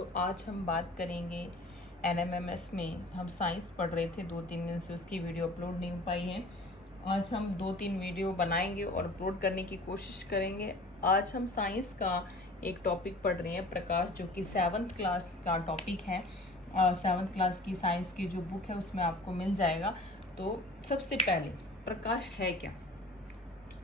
तो आज हम बात करेंगे एनएमएमएस में। हम साइंस पढ़ रहे थे, 2-3 दिन से उसकी वीडियो अपलोड नहीं हो पाई है। आज हम 2-3 वीडियो बनाएंगे और अपलोड करने की कोशिश करेंगे। आज हम साइंस का एक टॉपिक पढ़ रहे हैं, प्रकाश, जो कि 7th क्लास का टॉपिक है। 7th क्लास की साइंस की जो बुक है उसमें आपको मिल जाएगा। तो सबसे पहले प्रकाश है क्या।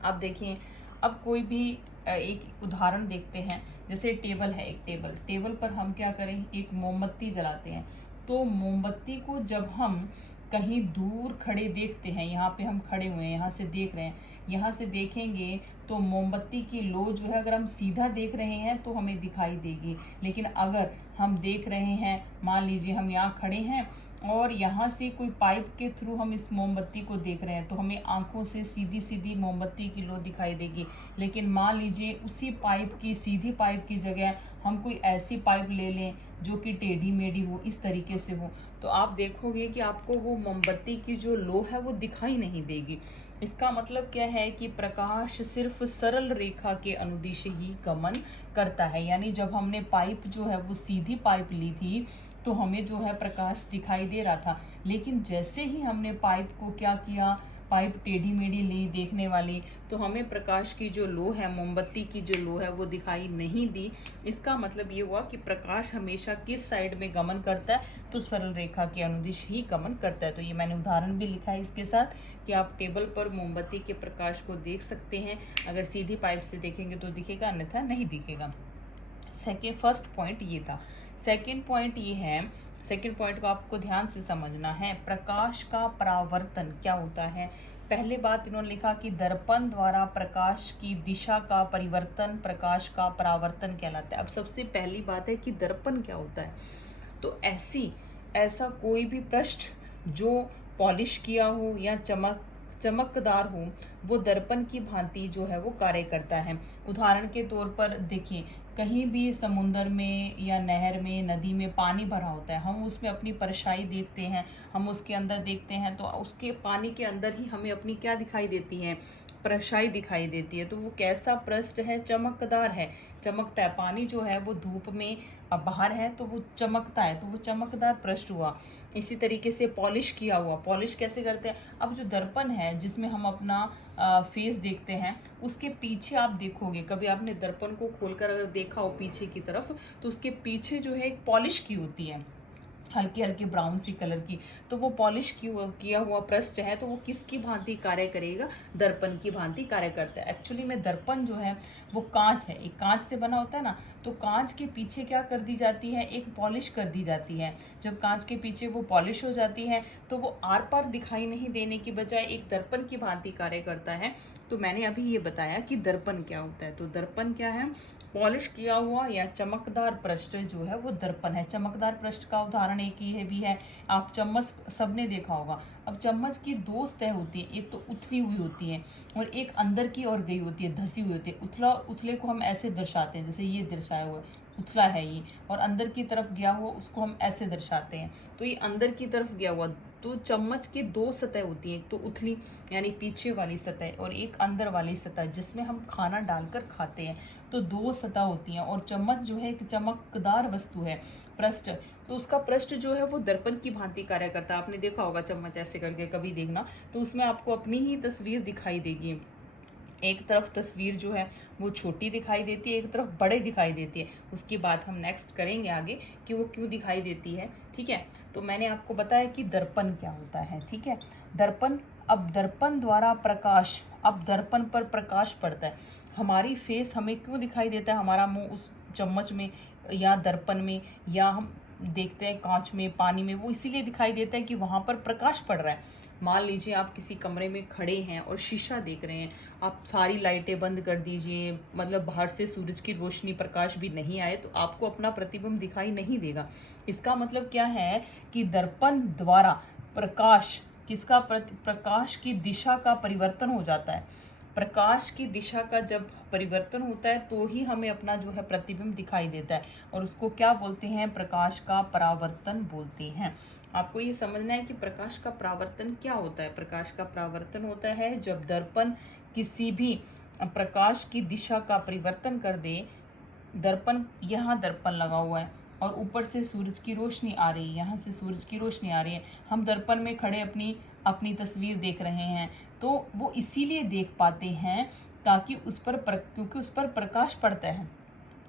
अब देखिए, अब कोई भी एक उदाहरण देखते हैं। जैसे टेबल है, एक टेबल पर हम क्या करें, एक मोमबत्ती जलाते हैं। तो मोमबत्ती को जब हम कहीं दूर खड़े देखते हैं, यहाँ पे हम खड़े हुए हैं, यहाँ से देख रहे हैं, यहाँ से देखेंगे तो मोमबत्ती की लो जो है, अगर हम सीधा देख रहे हैं तो हमें दिखाई देगी। लेकिन अगर हम देख रहे हैं, मान लीजिए हम यहाँ खड़े हैं और यहाँ से कोई पाइप के थ्रू हम इस मोमबत्ती को देख रहे हैं, तो हमें आंखों से सीधी सीधी मोमबत्ती की लो दिखाई देगी। लेकिन मान लीजिए उसी पाइप की, सीधी पाइप की जगह हम कोई ऐसी पाइप ले लें जो कि टेढ़ी मेढ़ी हो, इस तरीके से हो, तो आप देखोगे कि आपको वो मोमबत्ती की जो लो है वो दिखाई नहीं देगी। इसका मतलब क्या है कि प्रकाश सिर्फ सरल रेखा के अनुदिश ही गमन करता है। यानी जब हमने पाइप जो है वो सीधी पाइप ली थी तो हमें जो है प्रकाश दिखाई दे रहा था। लेकिन जैसे ही हमने पाइप को क्या किया, पाइप टेढ़ी मेढ़ी ली देखने वाली, तो हमें प्रकाश की जो लो है, मोमबत्ती की जो लो है वो दिखाई नहीं दी। इसका मतलब ये हुआ कि प्रकाश हमेशा किस साइड में गमन करता है, तो सरल रेखा के अनुदिश ही गमन करता है। तो ये मैंने उदाहरण भी लिखा है इसके साथ कि आप टेबल पर मोमबत्ती के प्रकाश को देख सकते हैं। अगर सीधी पाइप से देखेंगे तो दिखेगा, अन्यथा नहीं दिखेगा। फर्स्ट पॉइंट ये था। सेकेंड पॉइंट ये है, सेकेंड पॉइंट को आपको ध्यान से समझना है। प्रकाश का परावर्तन क्या होता है। पहले बात इन्होंने लिखा कि दर्पण द्वारा प्रकाश की दिशा का परिवर्तन प्रकाश का परावर्तन कहलाता है। अब सबसे पहली बात है कि दर्पण क्या होता है। तो ऐसा कोई भी पृष्ठ जो पॉलिश किया हो या चमकदार हो, वो दर्पण की भांति जो है वो कार्य करता है। उदाहरण के तौर पर देखिए, कहीं भी समुंदर में या नहर में, नदी में पानी भरा होता है, हम उसमें अपनी परछाई देखते हैं, हम उसके अंदर देखते हैं, तो उसके पानी के अंदर ही हमें अपनी क्या दिखाई देती है, परछाई दिखाई देती है। तो वो कैसा पृष्ठ है, चमकदार है, चमकता है। पानी जो है वो धूप में बाहर है तो वो चमकता है, तो वो चमकदार पृष्ठ हुआ। इसी तरीके से पॉलिश किया हुआ, पॉलिश कैसे करते हैं। अब जो दर्पण है जिसमें हम अपना फेस देखते हैं, उसके पीछे आप देखोगे, कभी आपने दर्पण को खोलकर अगर देखा हो पीछे की तरफ, तो उसके पीछे जो है एक पॉलिश की होती है, हल्की हल्की ब्राउन सी कलर की। तो वो पॉलिश किया हुआ पृष्ठ है, तो वो किसकी भांति कार्य करेगा, दर्पण की भांति कार्य करता है। एक्चुअली में दर्पण जो है वो कांच है, एक कांच से बना होता है ना, तो कांच के पीछे क्या कर दी जाती है, एक पॉलिश कर दी जाती है। जब कांच के पीछे वो पॉलिश हो जाती है तो वो आर पार दिखाई नहीं देने की बजाय एक दर्पण की भांति कार्य करता है। तो मैंने अभी ये बताया कि दर्पण क्या होता है। तो दर्पण क्या है, पॉलिश किया हुआ या चमकदार पृष्ठ जो है वो दर्पण है। चमकदार पृष्ठ का उदाहरण एक ही है भी है, आप चम्मच सबने देखा होगा। अब चम्मच की दो सतह होती है, एक तो उथली हुई होती है और एक अंदर की ओर गई होती है, धसी हुई होती है। उथले को हम ऐसे दर्शाते हैं, जैसे ये दर्शाया हुआ है, उथला है ये, और अंदर की तरफ गया हुआ उसको हम ऐसे दर्शाते हैं। तो ये अंदर की तरफ गया हुआ, तो चम्मच की दो सतह होती हैं, एक तो उथली यानी पीछे वाली सतह और एक अंदर वाली सतह जिसमें हम खाना डालकर खाते हैं। तो दो सतह होती हैं और चम्मच जो है एक चमकदार वस्तु है, पृष्ठ, तो उसका पृष्ठ जो है वो दर्पण की भांति कार्य करता है। आपने देखा होगा चम्मच ऐसे करके, कभी देखना, तो उसमें आपको अपनी ही तस्वीर दिखाई देगी। एक तरफ तस्वीर जो है वो छोटी दिखाई देती है, एक तरफ बड़े दिखाई देती है। उसकी बात हम नेक्स्ट करेंगे आगे कि वो क्यों दिखाई देती है, ठीक है। तो मैंने आपको बताया कि दर्पण क्या होता है, ठीक है। दर्पण, अब दर्पण द्वारा प्रकाश, अब दर्पण पर प्रकाश पड़ता है, हमारी फेस हमें क्यों दिखाई देता है, हमारा मुंह उस चम्मच में या दर्पण में, या हम देखते हैं कांच में, पानी में, वो इसीलिए दिखाई देता है कि वहाँ पर प्रकाश पड़ रहा है। मान लीजिए आप किसी कमरे में खड़े हैं और शीशा देख रहे हैं, आप सारी लाइटें बंद कर दीजिए, मतलब बाहर से सूरज की रोशनी, प्रकाश भी नहीं आए, तो आपको अपना प्रतिबिंब दिखाई नहीं देगा। इसका मतलब क्या है कि दर्पण द्वारा प्रकाश, प्रकाश की दिशा का परिवर्तन हो जाता है। प्रकाश की दिशा का जब परिवर्तन होता है तो ही हमें अपना जो है प्रतिबिंब दिखाई देता है, और उसको क्या बोलते हैं, प्रकाश का परावर्तन बोलते हैं। आपको ये समझना है कि प्रकाश का परावर्तन क्या होता है। प्रकाश का परावर्तन होता है जब दर्पण किसी भी प्रकाश की दिशा का परिवर्तन कर दे। दर्पण, यहाँ दर्पण लगा हुआ है, और ऊपर से सूरज की रोशनी आ रही है, यहाँ से सूरज की रोशनी आ रही है, हम दर्पण में खड़े अपनी अपनी तस्वीर देख रहे हैं, तो वो इसीलिए देख पाते हैं ताकि क्योंकि उस पर प्रकाश पड़ता है,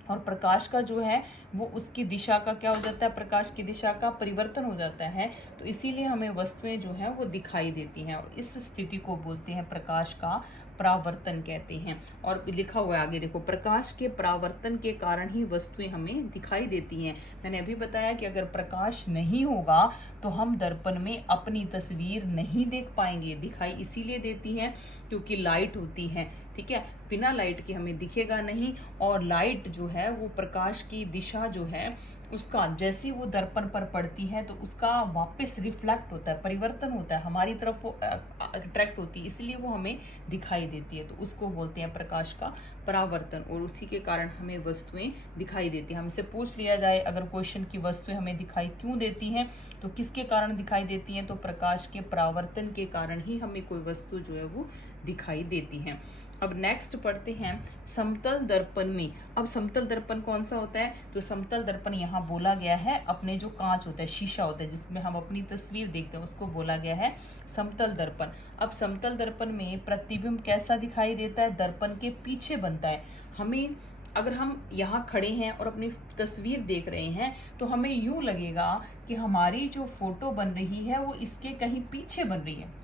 और प्रकाश का जो है वो उसकी दिशा का क्या हो जाता है, प्रकाश की दिशा का परिवर्तन हो जाता है, तो इसीलिए हमें वस्तुएं जो हैं वो दिखाई देती हैं, और इस स्थिति को बोलते हैं प्रकाश का परावर्तन कहते हैं। और लिखा हुआ है आगे देखो, प्रकाश के परावर्तन के कारण ही वस्तुएं हमें दिखाई देती हैं। मैंने अभी बताया कि अगर प्रकाश नहीं होगा तो हम दर्पण में अपनी तस्वीर नहीं देख पाएंगे। दिखाई इसीलिए देती है क्योंकि लाइट होती है, ठीक है, बिना लाइट के हमें दिखेगा नहीं, और लाइट जो है वो प्रकाश की दिशा जो है उसका जैसे वो दर्पण पर पड़ती है तो उसका वापस रिफ्लेक्ट होता है, परिवर्तन होता है, हमारी तरफ वो अट्रैक्ट होती है, इसलिए वो हमें दिखाई देती है, तो उसको बोलते हैं प्रकाश का परावर्तन, और उसी के कारण हमें वस्तुएं दिखाई देती हैं। हमसे पूछ लिया जाए अगर क्वेश्चन की वस्तुएं हमें दिखाई क्यों देती हैं, तो किसके कारण दिखाई देती हैं, तो प्रकाश के परावर्तन के कारण ही हमें कोई वस्तु जो है वो दिखाई देती है। अब नेक्स्ट पढ़ते हैं समतल दर्पण में। अब समतल दर्पण कौन सा होता है, तो समतल दर्पण यहाँ बोला गया है अपने जो कांच होता है, शीशा होता है जिसमें हम अपनी तस्वीर देखते हैं, उसको बोला गया है समतल दर्पण। अब समतल दर्पण में प्रतिबिंब कैसा दिखाई देता है, दर्पण के पीछे बनता है। हमें अगर हम यहाँ खड़े हैं और अपनी तस्वीर देख रहे हैं तो हमें यूं लगेगा कि हमारी जो फोटो बन रही है वो इसके कहीं पीछे बन रही है।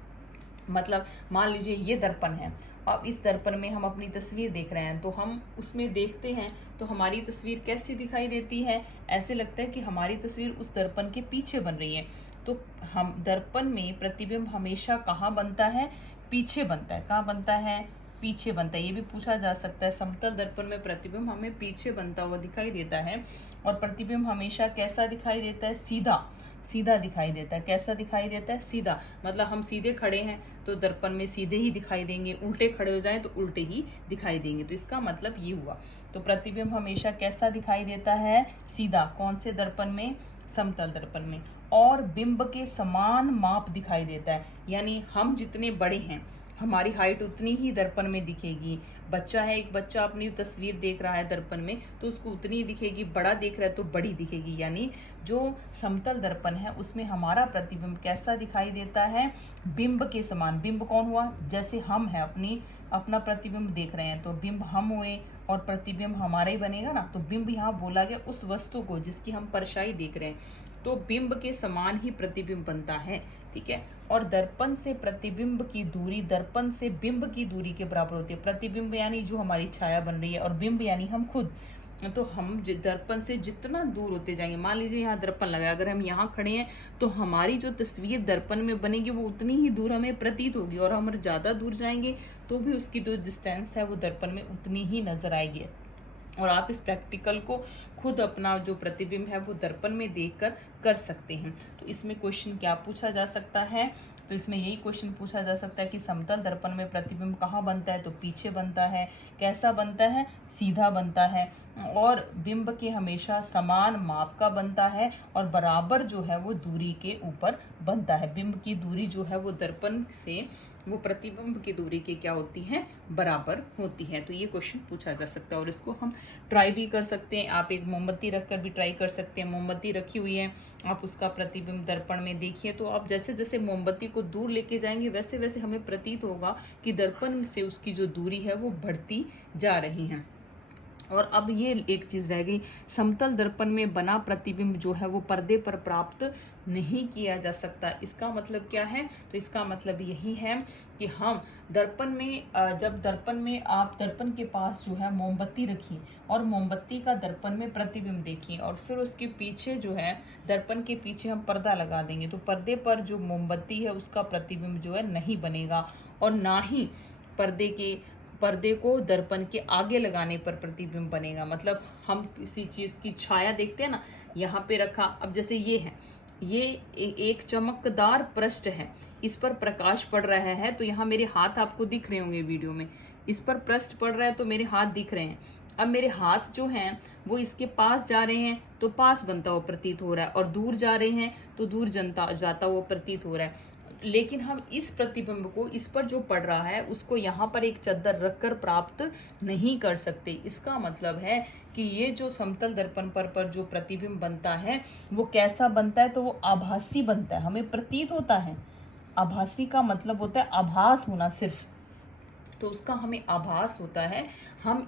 मतलब मान लीजिए ये दर्पण है, अब इस दर्पण में हम अपनी तस्वीर देख रहे हैं, तो हम उसमें देखते हैं तो हमारी तस्वीर कैसी दिखाई देती है, ऐसे लगता है कि हमारी तस्वीर उस दर्पण के पीछे बन रही है। तो हम दर्पण में प्रतिबिंब हमेशा कहाँ बनता है, पीछे बनता है। कहाँ बनता है, पीछे बनता है। ये भी पूछा जा सकता है, समतल दर्पण में प्रतिबिंब हमें पीछे बनता हुआ दिखाई देता है, और प्रतिबिंब हमेशा कैसा दिखाई देता है, सीधा सीधा दिखाई देता है। कैसा दिखाई देता है, सीधा, मतलब हम सीधे खड़े हैं तो दर्पण में सीधे ही दिखाई देंगे, उल्टे खड़े हो जाएं तो उल्टे ही दिखाई देंगे, तो इसका मतलब ये हुआ। तो प्रतिबिंब हमेशा कैसा दिखाई देता है, सीधा। कौन से दर्पण में, समतल दर्पण में। और बिंब के समान माप दिखाई देता है, यानी हम जितने बड़े हैं हमारी हाइट उतनी ही दर्पण में दिखेगी। बच्चा है, एक बच्चा अपनी तस्वीर देख रहा है दर्पण में तो उसको उतनी ही दिखेगी, बड़ा देख रहा है तो बड़ी दिखेगी। यानी जो समतल दर्पण है उसमें हमारा प्रतिबिंब कैसा दिखाई देता है, बिंब के समान। बिंब कौन हुआ, जैसे हम हैं अपना प्रतिबिंब देख रहे हैं तो बिंब हम हुए और प्रतिबिंब हमारा ही बनेगा ना। तो बिंब यहाँ बोला गया उस वस्तु को जिसकी हम परछाई देख रहे हैं, तो बिंब के समान ही प्रतिबिंब बनता है, ठीक है। और दर्पण से प्रतिबिंब की दूरी दर्पण से बिंब की दूरी के बराबर होती है। प्रतिबिंब यानी जो हमारी छाया बन रही है, और बिंब यानी हम खुद। तो हम दर्पण से जितना दूर होते जाएंगे, मान लीजिए यहाँ दर्पण लगा, अगर हम यहाँ खड़े हैं तो हमारी जो तस्वीर दर्पण में बनेगी वो उतनी ही दूर हमें प्रतीत होगी, और हम ज़्यादा दूर जाएंगे तो भी उसकी जो डिस्टेंस है वो दर्पण में उतनी ही नजर आएगी। और आप इस प्रैक्टिकल को खुद अपना जो प्रतिबिंब है वो दर्पण में देखकर कर सकते हैं। तो इसमें क्वेश्चन क्या पूछा जा सकता है, तो इसमें यही क्वेश्चन पूछा जा सकता है कि समतल दर्पण में प्रतिबिंब कहाँ बनता है, तो पीछे बनता है। कैसा बनता है, सीधा बनता है, और बिंब के हमेशा समान माप का बनता है, और बराबर जो है वो दूरी के ऊपर बनता है। बिंब की दूरी जो है वो दर्पण से वो प्रतिबिंब की दूरी के क्या होती है, बराबर होती है। तो ये क्वेश्चन पूछा जा सकता है, और इसको हम ट्राई भी कर सकते हैं। आप एक मोमबत्ती रखकर भी ट्राई कर सकते हैं। मोमबत्ती रखी हुई है, आप उसका प्रतिबिंब दर्पण में देखिए, तो आप जैसे जैसे मोमबत्ती को दूर लेके जाएंगे वैसे वैसे हमें प्रतीत होगा कि दर्पण से उसकी जो दूरी है वो बढ़ती जा रही है। और अब ये एक चीज़ रह गई, समतल दर्पण में बना प्रतिबिंब जो है वो पर्दे पर प्राप्त नहीं किया जा सकता। इसका मतलब क्या है, तो इसका मतलब यही है कि हम दर्पण में जब दर्पण में आप दर्पण के पास जो है मोमबत्ती रखिए और मोमबत्ती का दर्पण में प्रतिबिंब देखिए, और फिर उसके पीछे जो है दर्पण के पीछे हम पर्दा लगा देंगे, तो पर्दे पर जो मोमबत्ती है उसका प्रतिबिंब जो है नहीं बनेगा, और ना ही पर्दे को दर्पण के आगे लगाने पर प्रतिबिंब बनेगा। मतलब हम किसी चीज़ की छाया देखते हैं ना, यहाँ पे रखा, अब जैसे ये है, ये एक चमकदार पृष्ठ है, इस पर प्रकाश पड़ रहा है, तो यहाँ मेरे हाथ आपको दिख रहे होंगे वीडियो में, इस पर पृष्ठ पड़ रहा है तो मेरे हाथ दिख रहे हैं। अब मेरे हाथ जो हैं वो इसके पास जा रहे हैं तो पास बनता हुआ प्रतीत हो रहा है, और दूर जा रहे हैं तो दूर जाता हुआ प्रतीत हो रहा है। लेकिन हम इस प्रतिबिंब को, इस पर जो पड़ रहा है उसको यहाँ पर एक चद्दर रखकर प्राप्त नहीं कर सकते। इसका मतलब है कि ये जो समतल दर्पण पर जो प्रतिबिंब बनता है वो कैसा बनता है, तो वो आभासी बनता है, हमें प्रतीत होता है। आभासी का मतलब होता है आभास होना सिर्फ, तो उसका हमें आभास होता है। हम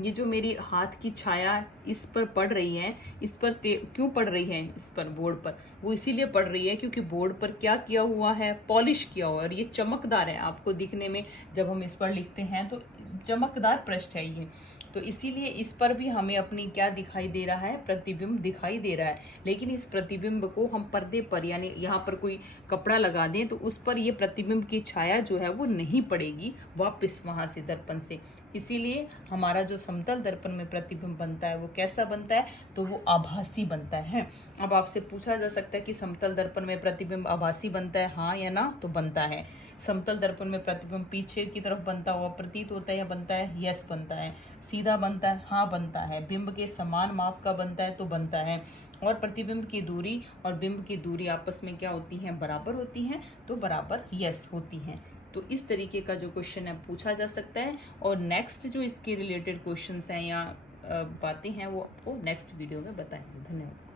ये जो मेरी हाथ की छाया इस पर पड़ रही है, इस पर क्यों पड़ रही है, इस पर बोर्ड पर, वो इसीलिए पड़ रही है क्योंकि बोर्ड पर क्या किया हुआ है, पॉलिश किया हुआ है, और ये चमकदार है। आपको दिखने में जब हम इस पर लिखते हैं तो चमकदार पृष्ठ है ये, तो इसीलिए इस पर भी हमें अपनी क्या दिखाई दे रहा है, प्रतिबिंब दिखाई दे रहा है। लेकिन इस प्रतिबिंब को हम पर्दे पर, यानी यहाँ पर कोई कपड़ा लगा दें तो उस पर ये प्रतिबिंब की छाया जो है वो नहीं पड़ेगी वापस वहाँ से दर्पण से। इसीलिए हमारा जो समतल दर्पण में प्रतिबिंब बनता है वो कैसा बनता है, तो वो आभासी बनता है। अब आपसे पूछा जा सकता है कि समतल दर्पण में प्रतिबिंब आभासी बनता है, हाँ या ना, तो बनता है। समतल दर्पण में प्रतिबिंब पीछे की तरफ बनता हुआ प्रतीत होता है या बनता है, यस बनता है। सीधा बनता है, हाँ बनता है। बिंब के समान माप का बनता है, तो बनता है। और प्रतिबिंब की दूरी और बिंब की दूरी आपस में क्या होती हैं, बराबर होती हैं, तो बराबर यस होती हैं। तो इस तरीके का जो क्वेश्चन है पूछा जा सकता है। और नेक्स्ट जो इसके रिलेटेड क्वेश्चंस हैं या बातें हैं वो आपको नेक्स्ट वीडियो में बताएंगे। धन्यवाद।